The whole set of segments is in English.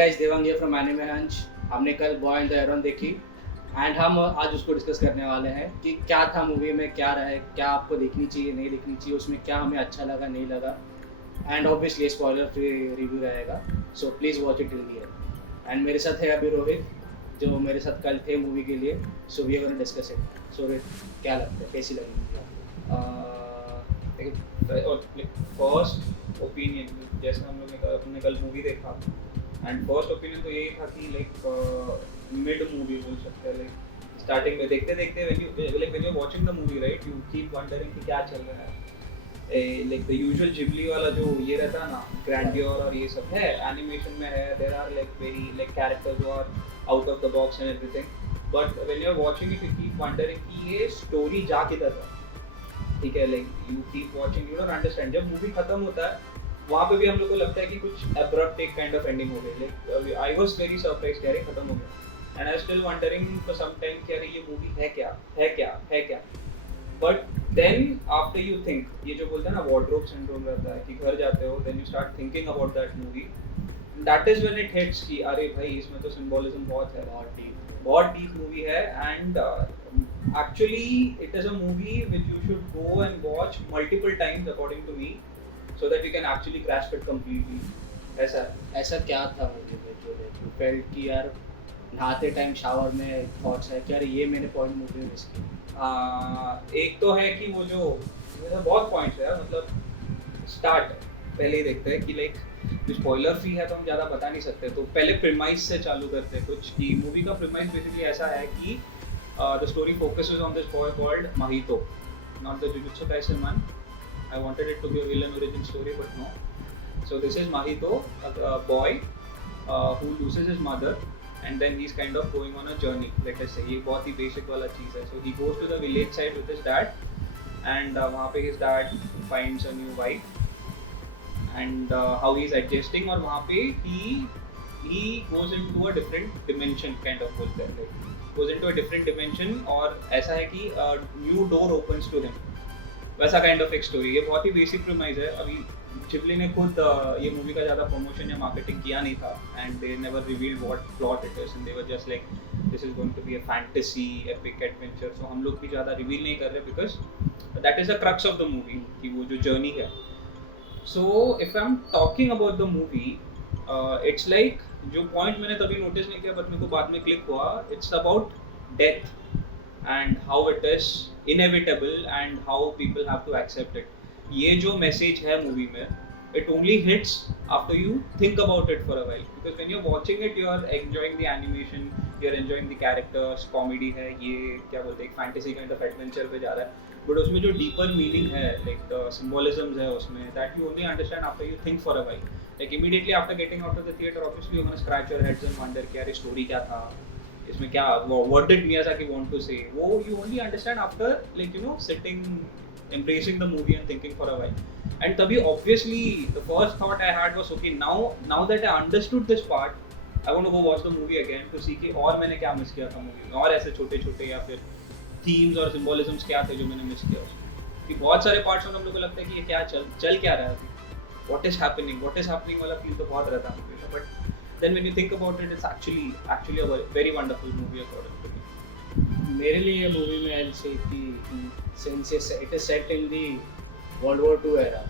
Guys, Devang here from anime hunch. हमने कल boy and the Heron देखी एंड हम आज उसको डिस्कस करने वाले हैं कि क्या था मूवी में, क्या रहा है, क्या आपको देखनी चाहिए, नहीं देखनी चाहिए, उसमें क्या हमें अच्छा लगा, नहीं लगा। And obviously spoiler free review रहेगा, so please watch it till the end. And मेरे साथ है अभी रोहित, जो मेरे साथ कल थे मूवी के लिए। So we are gonna discuss it. So Rohit, क्या लगता है, कैसी लगी मूवी आपको? फर्स्ट ओपिनियन, जैसे हम लोग ने अपने कल मूवी देखा एंड फर्स्ट ओपिनियन तो यही था कि लाइक मिड मूवी बोल सकते हैं। लाइक स्टार्टिंग में देखते देखते when you watching the movie right, you keep wondering कि क्या चल रहा है। लाइक द यूजुअल जिबली वाला जो ये रहता है ना, ग्रैंडियर और ये सब है एनिमेशन में है। There are like very like characters who are out of the box and everything, but when you are watching it you keep wondering कि ये स्टोरी जा किधर है। ठीक है, like you keep watching, you don't understand. जब movie खत्म होता है वहाँ पे भी हम लोग को लगता है कि कुछ अब्रप्ट एक काइंड ऑफ एंडिंग हो गई। Like I was very surprised, यार खत्म हो गया। And I still wondering for some time कि यार ये मूवी है क्या, है क्या, है क्या। But then after you think, ये जो बोलते हैं ना वार्डरोब सिंड्रोम रहता है कि घर जाते हो, then you start thinking about that movie. That is when it hits कि अरे भाई इसमें तो सिंबोलिज्म बहुत है, बहुत डीप मूवी है। And actually it is a movie which you should go and watch multiple times according to me, so that you can actually grasp it completely. ऐसा क्या था मूवी में जो यू फेल्ट कि यार नहाते टाइम शावर में थॉट्स है कि यार ये मैंने पॉइंट मूवी में मिस किया? एक तो है कि वो जो बहुत पॉइंट्स है, मतलब स्टार्ट पहले ही देखते हैं कि लाइक स्पॉइलर फ्री है तो हम ज़्यादा बता नहीं सकते, तो पहले प्रीमाइस से चालू करते हैं कुछ कि मूवी का प्रीमाइस बेसिकली ऐसा है कि the story focuses on this boy called Mahito, not the Jujutsu Kaisen one. I wanted it to be a villain origin story, but no. So this is Mahito, a boy who loses his mother, and then he's kind of going on a journey. Let us say, ये बहुत ही basic वाला चीज़ है. So he goes to the village side with his dad, and वहाँ पे his dad finds a new wife, and how he's adjusting, और वहाँ पे he goes into a different dimension, kind of बोलते हैं, like goes into a different dimension, और ऐसा है कि new door opens to him, वैसा काइंड ऑफ एक स्टोरी। ये बहुत ही बेसिक प्रीमाइस है। अभी जिबली ने खुद ये मूवी का ज़्यादा प्रमोशन या मार्केटिंग किया नहीं था, and they never revealed what plot it is, and they were just like this is going to be a fantasy epic adventure. So हम लोग भी ज़्यादा रिवील नहीं कर रहे, because that is the crux of the movie कि वो जो जर्नी है। So if I am talking about the movie, it's like जो पॉइंट मैंने तभी नोटिस नहीं किया बट मेरे को बाद में क्लिक हुआ, it's about death and how it is inevitable and how people have to accept it. ये जो मैसेज है मूवी में, it only hits after you think about it for a while, because when you're watching it you are enjoying the animation, you're enjoying the characters, comedy है, ये क्या बोलते हैं, fantasy kind of adventure पे जा रहा है, but उसमें जो deeper meaning है, like the symbolisms है उसमें, that you only understand after you think for a while. Like immediately after getting out of the theater, obviously you're gonna scratch your heads and wonder कि यार story क्या था, इसमें क्या, what did Miyazaki want to say, वो you only understand after, like you know, sitting, embracing the movie and thinking for a while. And तभी obviously the first thought I had was, okay, now that I understood this part, I want to go watch the movie again to see कि और मैंने क्या miss किया था movie में, और ऐसे छोटे छोटे या फिर थीम्स और सिम्बोलिज्म्स क्या थे जो मैंने मिस किया उसमें। कि बहुत सारे पार्ट्स में हम लोग को लगता है कि ये क्या चल क्या रहा है, what is happening वाला फील तो बहुत रहता है मूवी में, but then when you think about it, it's actually a very wonderful movie according to me. मेरे लिए ये मूवी में I'll say कि since it is set in the World War II era,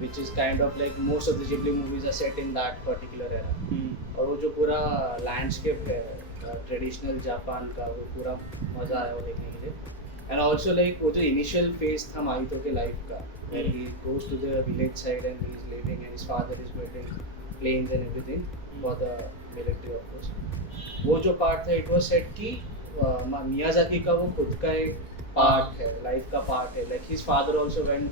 which is kind of like most of the Ghibli movies are set in that particular era. और वो जो पूरा landscape है ट्रेडिशनल जापान का, वो पूरा मज़ा आया वो देखने के लिए। एंड ऑल्सो लाइक वो जो इनिशियल फेज था माहितो के लाइफ का, where he goes to the village side and he is living and his father is building planes and everything for the military of course. वो जो पार्ट था, it was set कि Miyazaki का वो खुद का एक पार्ट है, लाइफ का पार्ट है। Like his father also went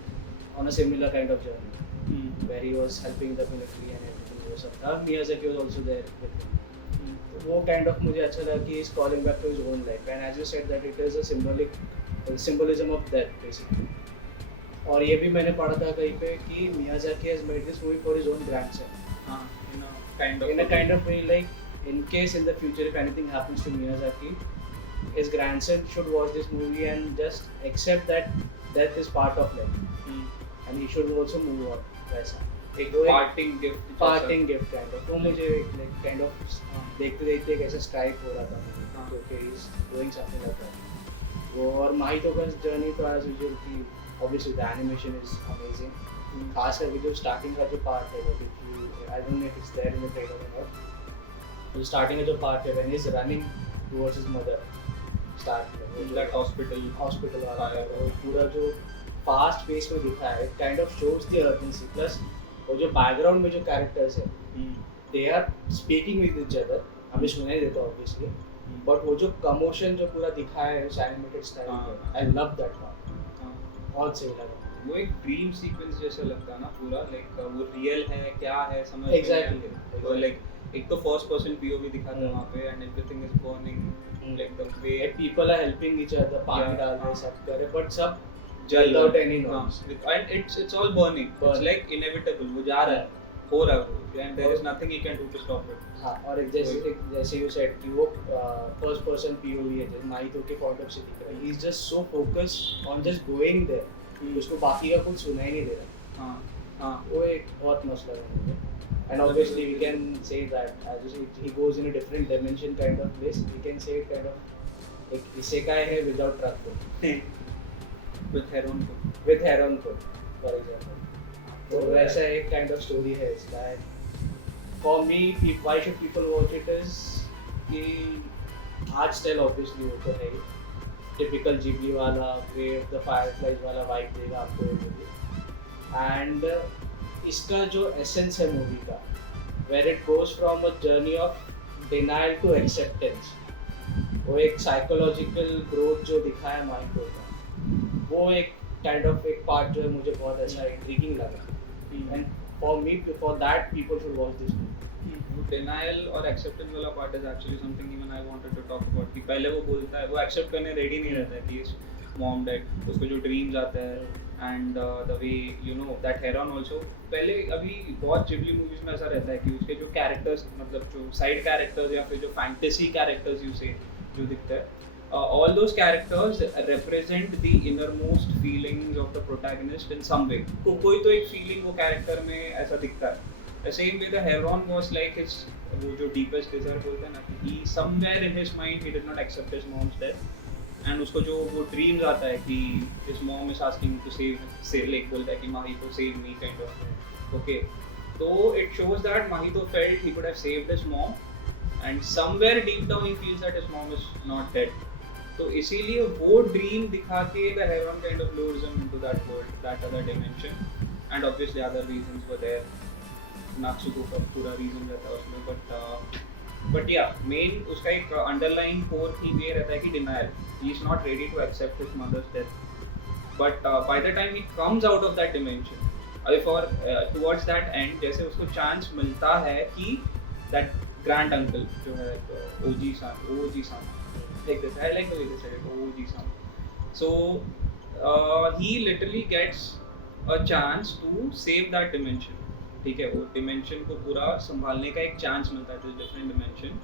on a similar kind of journey where he was helping the military and everything, वो सब था। Miyazaki was also there with him, तो वो काइंड ऑफ मुझे अच्छा लगा कि he is calling back to his own life, and as you said that it is a symbolism of death basically. और ये भी मैंने पढ़ा था कहीं पे कि Miyazaki has made this movie for his own grandson, in a kind of way, like in case in the future if anything happens to Miyazaki, his grandson should watch this movie and just accept that death is part of life, and he should also move on वैसा। एक वो एक parting gift parting gift kind of, तो मुझे like kind of देखते देखते कैसे strike हो रहा था हाँ। तो okay is doing something like that. वो और माहितो का जर्नी तो एज यूजुअल की obviously the animation is amazing, खास करके जो स्टार्टिंग का जो पार्ट है वो I don't know if it's there in the trailer और नॉट, तो स्टार्टिंग का जो पार्ट है when he is running towards his mother start में दैट हॉस्पिटल वाला है, वो पूरा जो फास्ट पेस में दिखा है kind of shows the urgency, plus वो जो बैकग्राउंड में जो कैरेक्टर्स है they are speaking with each other, हमें सुनाई देता है ऑब्वियसली, बट वो जो कमोशन जो पूरा दिखाया है उस एनिमेटेड स्टाइल में, आई लव दैट पार्ट, बहुत सही लगा। वो एक ड्रीम सीक्वेंस जैसा लगता है ना पूरा, लाइक वो रियल है क्या है समझ Exactly. तो लाइक एक तो फर्स्ट पर्सन पीओवी दिखाता है वहाँ पे and everything is burning like the way people are helping each other, पानी डाल रहे सब कर रहे, बट सब जल without any noise. And it's all burning, it's like inevitable, वो जा रहा है हो रहा है and there is nothing he can do to stop it. हाँ, और एक जैसे यू सेड कि वो फर्स्ट पर्सन पीओवी है, जैसे माहितो के पॉइंट ऑफ से दिख रहा है, he is just so focused on just going there, उसको बाकी का कुछ सुनाई नहीं दे रहा। हाँ हाँ वो एक बहुत मस्त लगा मुझे, and obviously we can say that as you said he goes in a different dimension kind of place, we can say it kind of एक इसेकाई है without truck विद हेरोन को with heron food for example, तो वैसा एक kind of story है इसका। for me why should people watch it is कि art style obviously वो तो है ही, typical Ghibli वाला Way of the Fireflies वाला vibe देगा आपको ये movie, and इसका जो एसेंस है मूवी का, where it goes from a journey of denial to acceptance, वो एक साइकोलॉजिकल ग्रोथ जो दिखाया माइंड का, वो एक काइंड ऑफ एक पार्ट जो है मुझे बहुत ऐसा इंट्रिगिंग लगा, and for me for that people should watch this movie. Denial और एक्सेप्टेंस वाला part is actually something even I wanted to talk about कि पहले वो बोलता है, वो एक्सेप्ट करने रेडी नहीं रहता है कि इस मॉम डेड, उसको जो ड्रीम्स आता है and the way you know that heron also, पहले अभी बहुत जिबली मूवीज में ऐसा रहता है कि उसके जो कैरेक्टर्स मतलब जो साइड कैरेक्टर्स या फिर जो फैंटेसी कैरेक्टर्स यू से जो दिखता है, all those characters represent the innermost feelings of the protagonist in some way, कोई तो एक फीलिंग वो कैरेक्टर में ऐसा दिखता है। The same way the heron was like his वो जो डीपेस्ट डिजायर बोलते हैं ना, he somewhere in his mind he did not accept his mom's death, and उसको जो वो ड्रीम्स आता है कि his mom is asking to save like बोलता है कि Mahito save me kind of, okay, तो it shows that Mahito felt he could have saved his mom and somewhere deep down he feels that his mom is not dead, तो इसीलिए वो dream दिखा के the heron kind of lures him into that world, that other dimension, and obviously other reasons were there, Natsuko का पूरा reason रहता है उसमें, बट या मेन उसका एक अंडरलाइन कोर थीम ये रहता है कि denial, he is not ready to accept his mother's death, but by the time he comes out of that dimension, for towards that end, जैसे उसको चांस मिलता है कि that grand uncle जो है ओजी सान like this, I like the way they said it, ओजी सान, so he literally gets a chance to save that dimension, ठीक है, वो डिमेंशन को पूरा संभालने का एक चांस मिलता है, this different dimension,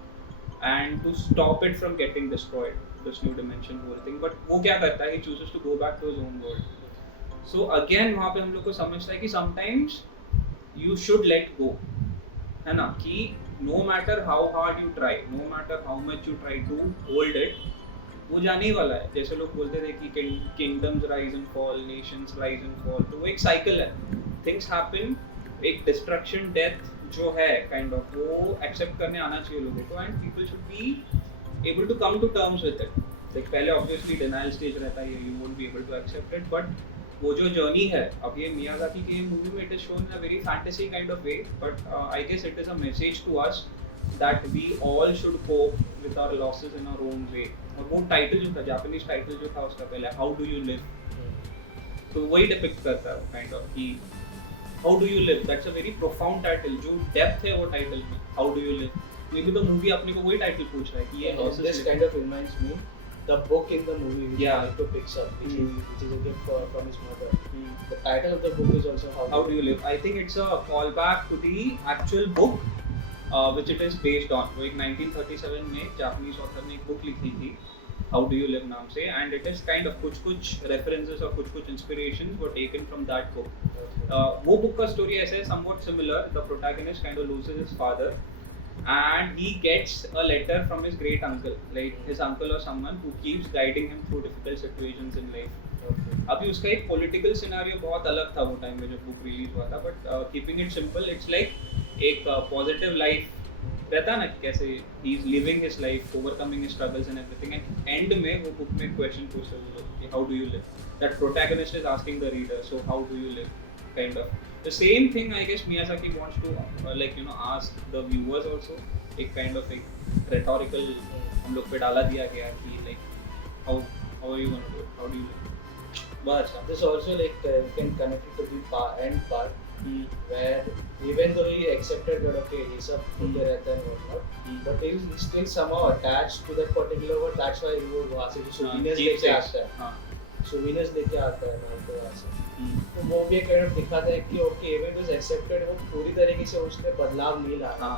and to stop it from getting destroyed, this new dimension whole thing, but वो क्या करता है, he chooses to go back to his own world. So again वहाँ पे हम लोग को समझता है कि sometimes you should let go, है ना, कि no matter how hard you try, no matter how much you try to hold it, वो जाने ही वाला है। जैसे लोग बोलते थे कि kingdoms rise and fall, Nations rise and fall, तो वो एक साइकिल है, थिंग्स हैपन, एक डिस्ट्रक्शन डेथ जो है काइंड ऑफ वो एक्सेप्ट करने आना चाहिए लोगों को, and people should be able to come to terms with it. Like पहले ऑब्वियसली डिनायल स्टेज रहता है, you won't be able to accept it, but वो जो जर्नी है, अब ये मियाजाकी की मूवी में it is shown in a very fantasy kind of way, but I guess it is a message to us that we all should cope with our losses in our own way. और वो title जो था, Japanese title जो था उसका पहले how do you live, तो वही डिपिक्ट करता है काइंड ऑफ कि how do you live, that's a very profound title, जो डेप्थ है वो टाइटल में, how do you live, may be the movie अपने को वही टाइटल पूछ रहा है कि ये this kind of reminds me the book in the movie which Naruto picks up, which is a gift from his mother. The title of the book is also how do you live. I think it's a callback to the actual book which it is based on. वो एक 1937 में Japanese author ने एक book लिखी थी How Do You Live नाम से, and it is kind of कुछ references और कुछ inspirations were taken from that book. वो book का story ऐसे है somewhat similar. The protagonist kind of loses his father, and he gets a letter from his great uncle, like his uncle or someone who keeps guiding him through difficult situations in life. अभी उसका एक political scenario बहुत अलग था वो time में जब book release हुआ था, but keeping it simple, it's like एक पॉजिटिव लाइफ रहता ना, कैसे he is living his life, overcoming his struggles and everything, and end में वो बुक में एक क्वेश्चन पूछते हैं कि how do you live, that protagonist is asking the reader, so how do you live, kind of the same thing I guess Miyazaki wants to like you know ask the viewers also, एक kind of एक rhetorical हम लोग पे डाला दिया गया कि like how are you gonna do, how do you live. बहुत अच्छा. This also like you can connect it to the end part where even though he accepted that okay ये सब होते रहता है whatnot, but he is still somehow attached to that particular word. That's why वो वहाँ से जो souvenirs लेके आता है, souvenirs लेके आता है ना तो वहाँ से, तो वो भी एक kind of दिखाता है कि okay even though he is accepted, वो पूरी तरीके से उसमें बदलाव नहीं ला रहा.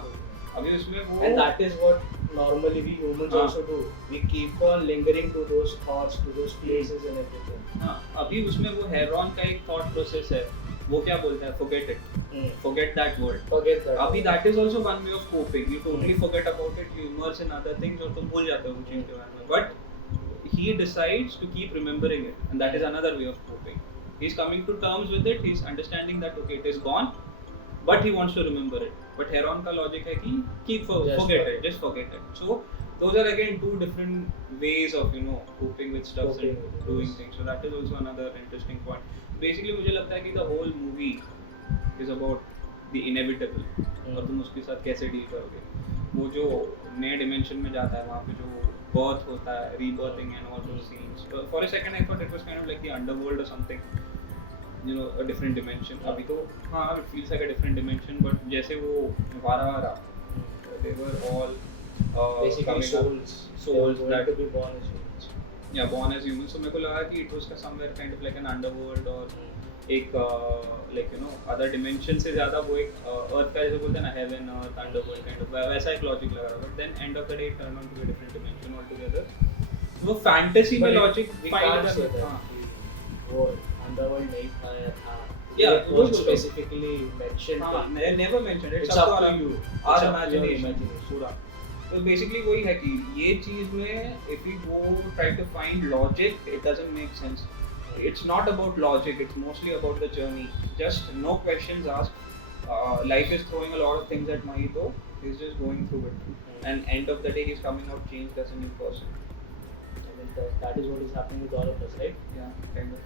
अभी उसमें वो, and that is what normally we humans also do. We keep on lingering to those thoughts, to those places and everything. हाँ, अभी उसमें वो हेरॉन का एक thought process है, वो क्या बोलता है, forget it, forget that word. Forget that. अभी that is also one way of coping. You totally forget about it, you immerse in other things और तुम भूल जाते हो उन चीज़ के बारे में. But he decides to keep remembering it, and that is another way of coping. He's coming to terms with it. He's understanding that okay, it is gone, but he wants to remember it. But Heron का logic है कि forget it, just forget it. So those are again two different ways of coping with stuff and doing things. So that is also another interesting point. Basically मुझे लगता है कि the whole movie is about the inevitable और तुम उसके साथ कैसे deal करोगे. वो जो नए dimension में जाता है वहाँ पे जो birth होता है, rebirthing and all those scenes. For a second I thought it was kind of like the underworld or something. A different dimension. अभी तो हाँ, it feels like a different dimension, but जैसे वो वारा they were all basically souls that to be born as humans. Yeah, born as humans. So मेरे को लगा कि it was somewhere kind of like an underworld और एक like other dimension से ज़्यादा वो एक earth का जैसे बोलते हैं ना, heaven earth underworld kind of वैसा एक logic लगा रहा. But then end of the day it turned out to be a different dimension altogether. वो fantasy में logic find करता है. वो underworld नहीं था या था. Yeah, it was specifically mentioned. They never mentioned it. It's up to you. Our imagination. पूरा. So basically वही है कि ये चीज़ में if we go try to find logic, it doesn't make sense. It's not about logic. It's mostly about the journey. Just no questions asked. Life is throwing a lot of things at Mahito. He's just going through it. And end of the day, he's coming out changed as a new person. And that is what is happening with all of us, right? Yeah, kind of.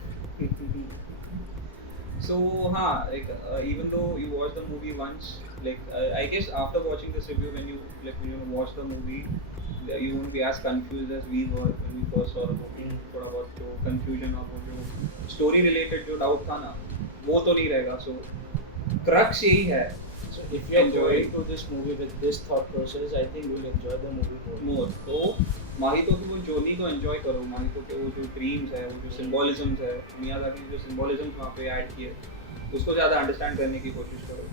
So हाँ, like even though you watch the movie once, like I guess after watching this review, when you watch the movie, you won't be as confused as we were when we first saw the movie. थोड़ा बहुत जो confusion और वो जो story related जो doubt था ना, वो तो नहीं रहेगा. So crux यही है. So if you are going to this movie with this thought process, I think you will enjoy the movie more. तो माहितो की वो journey को enjoy करो. माहितो के वो जो dreams है, वो जो symbolisms है, मियाज़ाकी ने जो symbolisms वहाँ पे add किए, उसको ज़्यादा understand करने की कोशिश करो.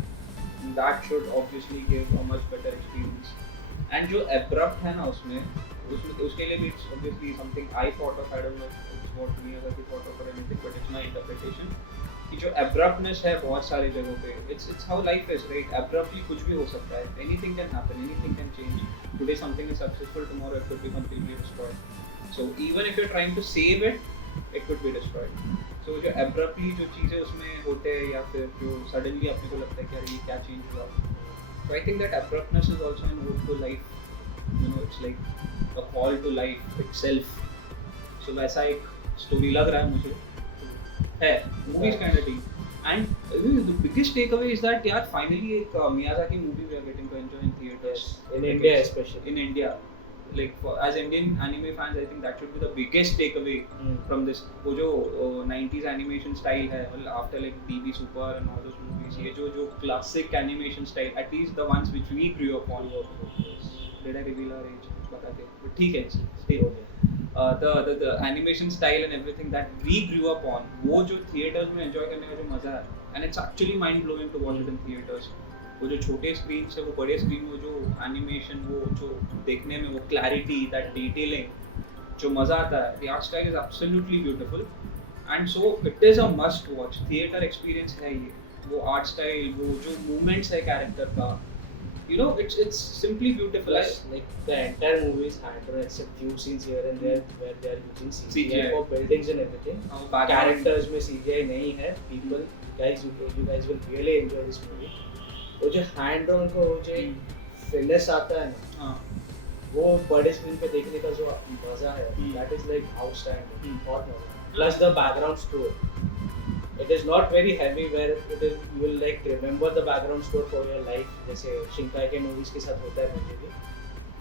That should obviously give a much better experience. And जो abrupt है ना उसके लिए भी it's obviously something I thought of. I don't know if it's what Miyazaki thought of or anything, but it's my interpretation. कि जो abruptness है बहुत सारी जगहों पे, it's how life is, right? Abruptly कुछ भी हो सकता है. Anything can happen, anything can change. Today something is successful, tomorrow it could be completely destroyed. So even if you're trying to save it, it could be destroyed. So जो abruptly जो चीज़ें उसमें होते हैं या फिर जो suddenly अपने को लगता है कि अरे ये क्या change हुआ. So I think that abruptness is also an ode to life. It's like a call to life itself. So वैसा एक story लग रहा है मुझे. है, movie is kind of deep. And the biggest takeaway is that यार finally एक Miyazaki movie we are getting to enjoy in theaters. In India especially. In India, like as Indian anime fans, I think that should be the biggest takeaway from this. वो जो 90s animation style है, after like DB Super and all those movies, ये जो classic animation style, at least the ones which we grew up on. Did I reveal our age? बता दे. But ठीक है, still. The animation style and everything that we grew up on, वो जो theaters में enjoy करने का जो मजा है, and it's actually mind blowing to watch it in theaters. वो जो छोटे screen से वो बड़े screen में जो animation, वो जो देखने में वो clarity, that detailing, जो मजा आता है, the art style is absolutely beautiful, and so it is a must watch. Theater experience है ये, वो art style, वो जो movements है character का, you know, it's simply beautiful. Plus, like the entire movie is hand-drawn except few scenes here and there where they are using CGI for buildings and everything. Characters में CGI नहीं है. People, guys, you guys will really enjoy this movie. वो जो hand-drawn को वो जो finesse आता है ना, वो बड़े स्क्रीन पे देखने का जो मजा है, that is like outstanding. बहुत मजा. Plus the background score. It is not very heavy where it is, you will like remember the background score for your life, जैसे शिंकाई के movies के साथ होता है मुझे.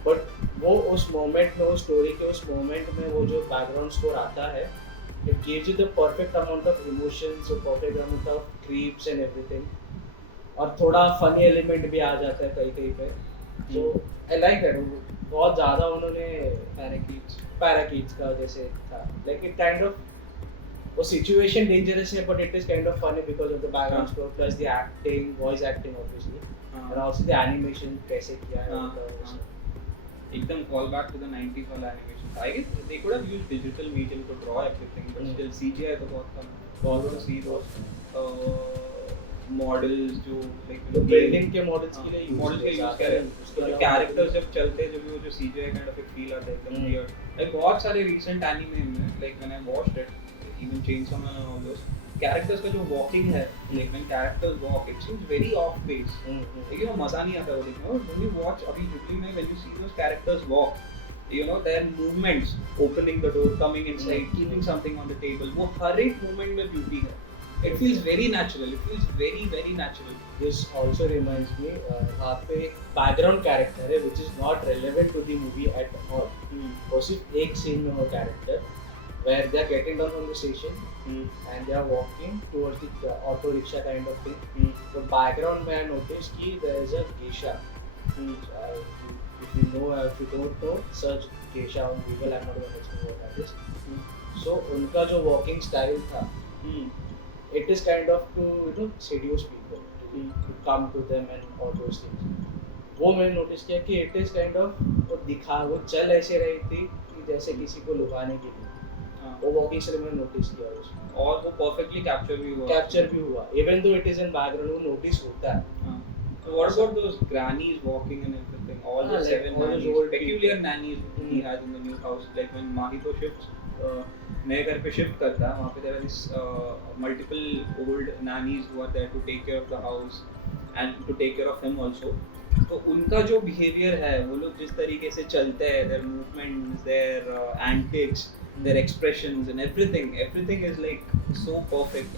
But वो उस moment में, उस story के उस moment में वो जो background score आता है, it gives you the perfect amount of emotions, the perfect amount of creeps and everything. और थोड़ा funny element भी आ जाता है कहीं पे. So I like that. बहुत ज़्यादा उन्होंने parakeets का जैसे था. Like it kind of वो situation dangerous है, but it is kind of funny because of the background score plus the acting, voice acting obviously, and also the animation कैसे किया है. एकदम call back to the 90s वाला animation. I guess they could have used digital medium to draw everything, but still CGI तो बहुत कम. बहुत to see those models जो like building के models के लिए models के use कर रहे हैं. उसके characters जब चलते हैं, जब वो जो CGI kind of एक feel आता है एकदम weird. Like बहुत सारे recent anime में, like when I watched it, even Chainsaw Man and all those characters का जो walking है, like when characters walk, it seems very off pace. लेकिन वो मजा नहीं आता वो देखने में. When you watch अभी Ghibli में, when you see those characters walk, you know their movements, opening the door, coming inside, keeping something on the table, वो हर एक movement में beauty है. It feels very natural. It feels very very natural. This also reminds me, वहाँ पे background character है which is not relevant to the movie at all. वो सिर्फ एक scene में वो character where they are getting down from the station and they are walking towards the auto rickshaw kind of thing. The background में I noticed कि there is a geisha. If you know, if you don't know, search geisha on Google. I'm not going to explain what that is. So उनका जो walking style था, it is kind of to seduce people to come to them and all those things. वो मैंने notice किया कि it is kind of वो चल ऐसे रही थी कि जैसे किसी को लुभाने के लिए. वो वॉकिंग स्टाइल मैंने नोटिस किया उसमें, और वो परफेक्टली कैप्चर भी हुआ even though it is in background वो नोटिस होता है. So what about those grannies walking and everything? All the seven nannies, peculiar nannies he has in the new house. Like when Mahito shifts, नए घर पे shift करता है, वहाँ पे there are these multiple old nannies who are there to take care of the house and to take care of him also. तो उनका जो behavior है, वो लोग जिस तरीके से चलते हैं, their movements, their antics, their expressions and everything is like so perfect.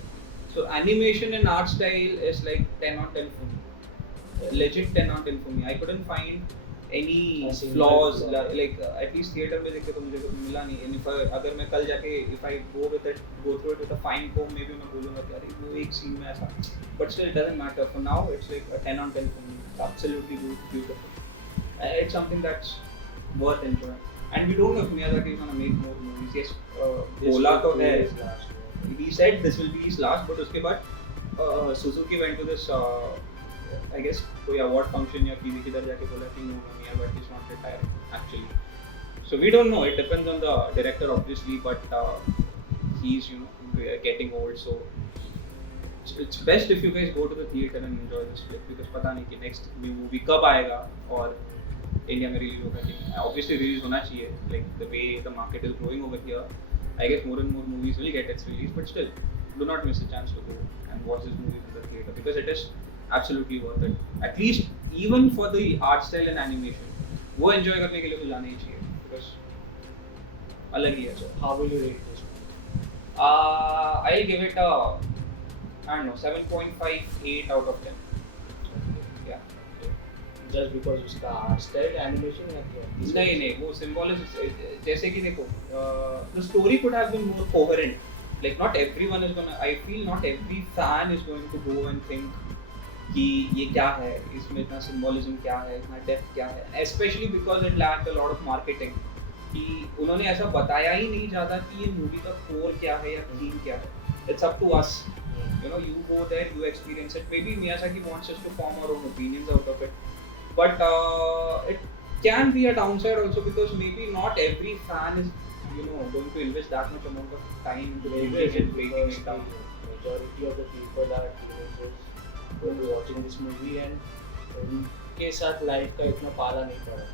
So animation and art style is like 10 on 10 for me. Legit 10 on 10 for me. I couldn't find any flaws like at least theater में देखे तो मुझे कुछ मिला नहीं. And if अगर मैं कल जाके if I go through it with a fine comb, maybe मैं बोलूँगा कि अरे वो एक scene में ऐसा. But still it doesn't matter. For now it's like a 10 on 10 for me. Absolutely beautiful. It's something that's worth enjoying. And we don't know if Miyazaki is gonna make more movies. Yes, बोला तो है. He said this will be his last, but उसके बाद Suzuki went to this I guess कोई award function या किधर जाके बोला कि no, Miyazaki is not retiring actually. So we don't know. It depends on the director obviously, but he's getting old, so it's best if you guys go to the theater and enjoy this flick because पता नहीं कि next movie कब आएगा और India में release होगा कि obviously release होना चाहिए. Like the way the market is growing over here, I guess more and more movies will get its release, but still do not miss a chance to go and watch this movie in the theater because it is absolutely worth it. At least even for the art style and animation, वो enjoy करने के लिए तो जाना ही चाहिए because अलग ही है. So how will you rate this? I'll give it a I don't know 7.58 out of 10. Yeah. Just because उसका art style animation या क्या? नहीं वो symbolism जैसे कि देखो the story could have been more coherent. Like not everyone is gonna. I feel not every fan is going to go and think कि ये क्या है, इसमें इतना symbolism क्या है, इतना depth क्या है. Especially because it lacked a lot of marketing. कि उन्होंने ऐसा बताया ही नहीं ज़्यादा कि ये movie का core क्या है या theme क्या है. It's up to us. You go there, you experience it. Maybe Miyazaki wants us to form our own opinions out of it. But it can be a downside also because maybe not every fan is going to invest that much amount of time to Maybe building and it's breaking because it the down. majority of the people are teenagers who will be watching this movie and उनके साथ life का इतना पाला नहीं पड़ा.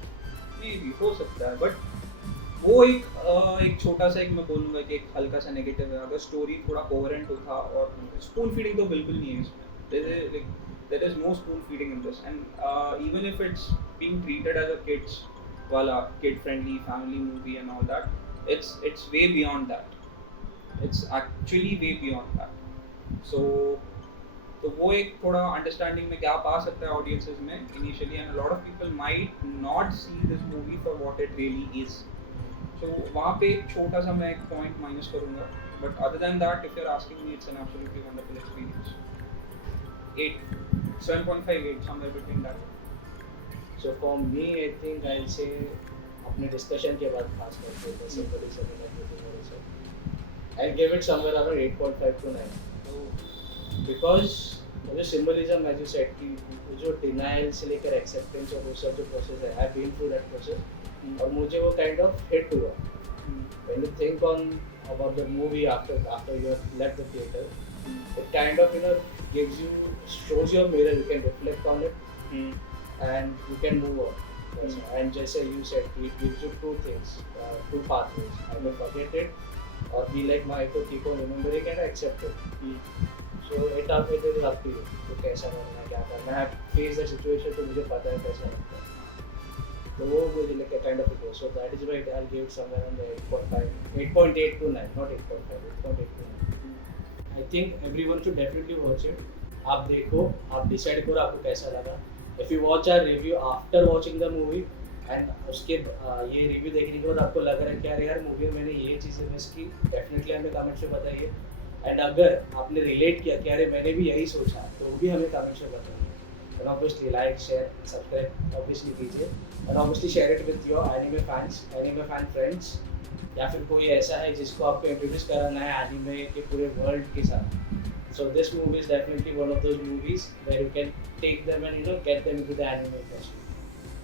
मे भी हो सकता है, बट वो एक छोटा सा एक मैं बोलूँगा कि एक हल्का सा नेगेटिव है. अगर स्टोरी थोड़ा कोहेरेंट होता और स्पून फीडिंग तो बिल्कुल नहीं है इसमें. There is no spoon feeding in this, and even if it's being treated as a kid friendly family movie and all that, it's way beyond that. It's actually way beyond that. So तो वो एक थोड़ा understanding में gap आ सकता है audiences में initially, and a lot of people might not see this movie for what it really is. So वहाँ पे एक छोटा सा मैं एक पॉइंट माइनस करूँगा, but other than that, if you're asking me, it's an absolutely wonderful experience. 7.5, 8, somewhere between that. So for me, I think I'll say अपने discussion के बाद खास करके the symbolism and everything also, I'll give it somewhere around 8.5 to 9. So because the symbolism, as you said, कि वो जो denial से लेकर acceptance और वो सब जो process है, I've been through that process, और मुझे वो kind of hit हुआ. When you think about the movie after you have left the theater, it kind of shows your mirror. You can reflect on it, and you can move on. And just as you said, it gives you two things, two pathways. Either forget it, or be like Michael, keep on remembering and accept it. So it is up to you. तो कैसा करना है, क्या करना है. I face the situation, तो मुझे पता है कैसा लगता है. तो वो मुझे like a kind of it was. So that is why I'll give it somewhere on the 8.5, 8.8 to 9, not 8.5, 8.8 to 9. I think everyone should definitely watch it. आप देखो, आप decide करो आपको कैसा लगा. If you watch our review after watching the movie and उसके ये review देखने के बाद आपको लग रहा है कि यार मूवी में मैंने ये चीज़ें मिस की, definitely हमें कमेंट्स में बताइए. एंड अगर आपने रिलेट किया कि अरे मैंने भी यही सोचा, तो भी हमें कमेंट्स में बताइए. And obviously like, share, subscribe obviously कीजिए, and obviously share it with your anime fan friends, या फिर कोई ऐसा है जिसको आपको इंट्रोड्यूस कराना है एनिमे के पूरे वर्ल्ड के साथ. So this movie is definitely one of those movies where you can take them and get them into the anime industry.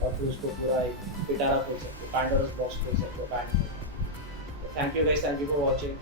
और फिर उसको पूरा एक पिटारा खोल सकते हो, Pandora's box खोल सकते हो anime. Thank you guys, thank you for watching.